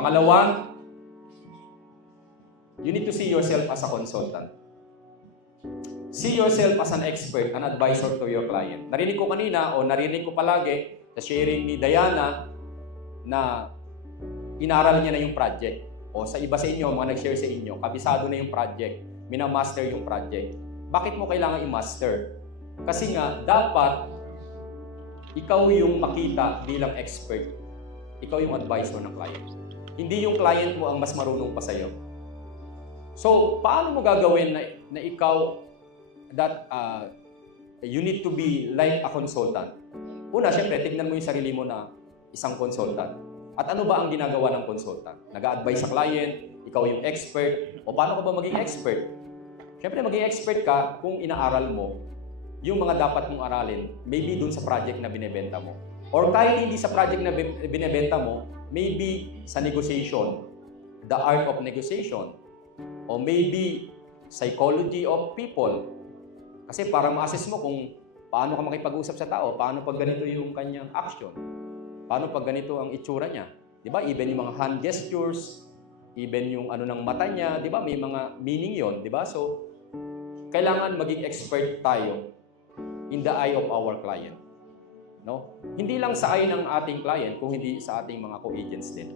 Pangalawa, you need to see yourself as a consultant. See yourself as an expert, an advisor to your client. Narinig ko kanina o narinig ko palagi sa sharing ni Diana na inaral niya na yung project. O sa iba sa inyo, mga nag-share sa inyo, kabisado na yung project, minamaster yung project. Bakit mo kailangan i-master? Kasi nga, dapat ikaw yung makita bilang expert. Ikaw yung advisor ng client. Hindi yung client mo ang mas marunong pa sa'yo. So, paano mo gagawin na ikaw you need to be like a consultant? Una, syempre, tignan mo yung sarili mo na isang consultant. At ano ba ang ginagawa ng consultant? Nag-a-advise sa client, ikaw yung expert, o paano ka ba maging expert? Syempre, maging expert ka kung inaaral mo yung mga dapat mong aralin, maybe dun sa project na binebenta mo. Or kahit hindi sa project na binebenta mo, maybe sa negotiation, the art of negotiation, o maybe psychology of people. Kasi para ma-assess mo kung paano ka makipag-usap sa tao, paano pag ganito yung kanyang action, paano pag ganito ang itsura niya. Di ba? Even yung mga hand gestures, even yung ano ng mata niya, di ba? May mga meaning yon, di ba? So, kailangan maging expert tayo in the eye of our client. No? Hindi lang sa eye ng ating client, kung hindi sa ating mga co-agents din.